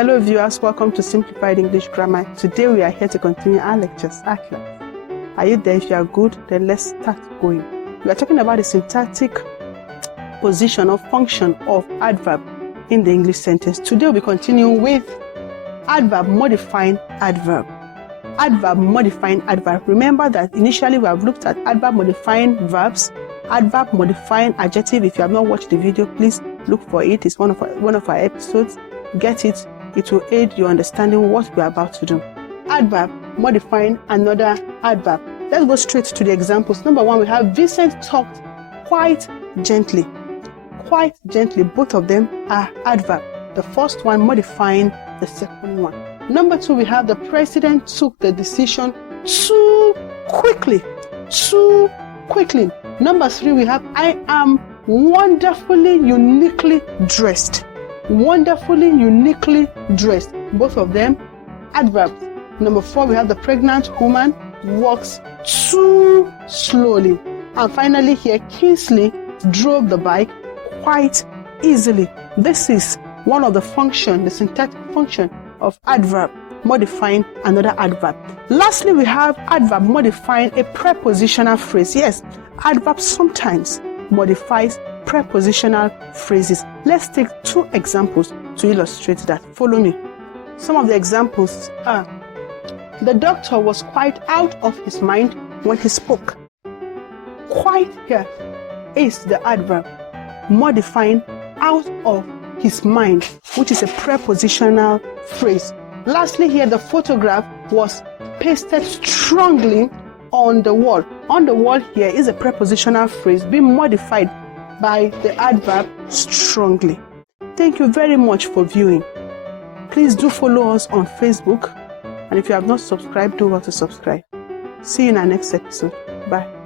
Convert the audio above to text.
Hello viewers, welcome to Simplified English Grammar. Today we are here to continue our lectures. Are you there? If you are good, then let's start going. We are talking about the syntactic position or function of adverb in the English sentence. Today we'll be continuing with adverb modifying adverb. Adverb modifying adverb. Remember that initially we have looked at adverb modifying verbs, adverb modifying adjective. If you have not watched the video, please look for it. It's one of our episodes. Get it. It will aid your understanding what we are about to do. Adverb modifying another adverb. Let's go straight to the examples. Number one, we have Vincent talked quite gently. Quite gently. Both of them are adverb. The first one modifying the second one. Number two, we have the president took the decision too quickly. Too quickly. Number three, we have I am wonderfully uniquely dressed. Wonderfully uniquely dressed. Both of them adverbs. Number four, we have the pregnant woman walks too slowly. And finally here, Kingsley drove the bike quite easily. This is one of the function, the syntactic function of adverb modifying another adverb. Lastly, we have adverb modifying a prepositional phrase. Yes, adverb sometimes modifies prepositional phrases. Let's take two examples to illustrate that. Follow me. Some of the examples are: the doctor was quite out of his mind when he spoke. Quite here is the adverb modifying out of his mind, which is a prepositional phrase. Lastly here, the photograph was pasted strongly on the wall. On the wall here is a prepositional phrase being modified by the adverb strongly. Thank you very much for viewing. Please do follow us on Facebook, and if you have not subscribed, do well to subscribe. See you in our next episode. Bye.